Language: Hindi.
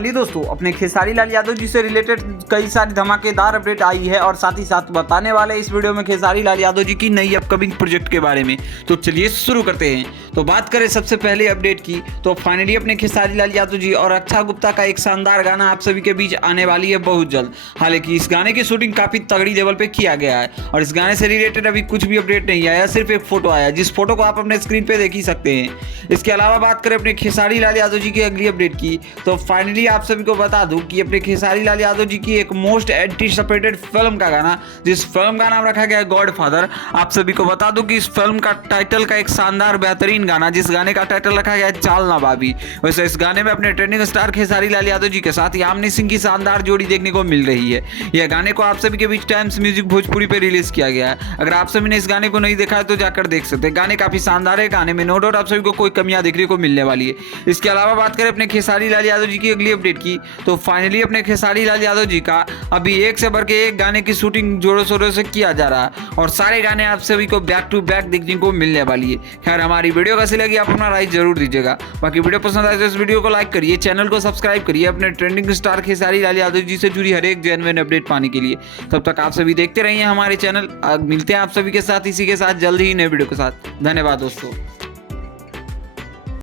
फाइनली दोस्तों अपने खेसारी लाल यादव जी से रिलेटेड कई सारी धमाकेदार अपडेट आई है और साथ ही साथ बताने वाले इस वीडियो में खेसारी लाल यादव जी की नई अपकमिंग प्रोजेक्ट के बारे में। तो चलिए शुरू करते हैं। तो बात करें सबसे पहले अपडेट की, तो फाइनली अपने खेसारी लाल यादव जी और रक्षा गुप्ता का एक शानदार गाना आप सभी के बीच आने वाली है बहुत जल्द। हालांकि इस गाने की शूटिंग काफी तगड़ी लेवल पे किया गया है और इस गाने से रिलेटेड अभी कुछ भी अपडेट नहीं आया, सिर्फ एक फोटो आया जिस फोटो को आप अपने स्क्रीन पे देख ही सकते हैं। इसके अलावा बात करें अपने खेसारी लाल यादव जी की अगली अपडेट की, तो फाइनली आप सभी को बता दूं कि अपने खेसारी लाल यादव जी की एक मोस्ट एंटीसिपेटेड फिल्म का गाना, जिस फिल्म का नाम रखा गया है गॉडफादर। आप सभी को बता दूं कि इस फिल्म का टाइटल का एक शानदार बेहतरीन गाना, जिस गाने का टाइटल रखा गया है चाल ना भाभी। वैसे इस गाने में अपने ट्रेंडिंग स्टार खेसारी लाल यादव जी के साथ यामिनी सिंह की शानदार जोड़ी देखने को मिल रही है। यह गाने को आप सभी के बीच टाइम्स म्यूजिक भोजपुरी पे रिलीज किया गया है। अगर आप सभी ने इस गाने को नहीं देखा है तो जाकर देख सकते हैं। गाने काफी शानदार है, गाने में नो डाउट आप सभी को कोई कमियां देखने को मिलने वाली है। इसके अलावा बात करें अपने खेसारी लाल यादव जी की अगली अपडेट की, तो फाइनली अपने खेसारी लाल यादव जी का अभी एक से बढ़ के एक गाने की शूटिंग जोरों शोरों से किया जा रहा है और सारे गाने आप सभी को बैक टू बैक देखने को मिलने वाली है। खैर हमारी वीडियो कैसी लगी आप अपना राय जरूर दीजिएगा। बाकी वीडियो पसंद आए तो इस वीडियो को लाइक करिए, चैनल को सब्सक्राइब करिए अपने ट्रेंडिंग स्टार खेसारी लाल यादव जी से जुड़ी हर एक जेन्युइन अपडेट पाने के लिए। तब तक आप सभी देखते रहिए हमारे चैनल। मिलते हैं आप सभी के साथ इसी के साथ जल्द ही नए वीडियो के साथ। धन्यवाद दोस्तों।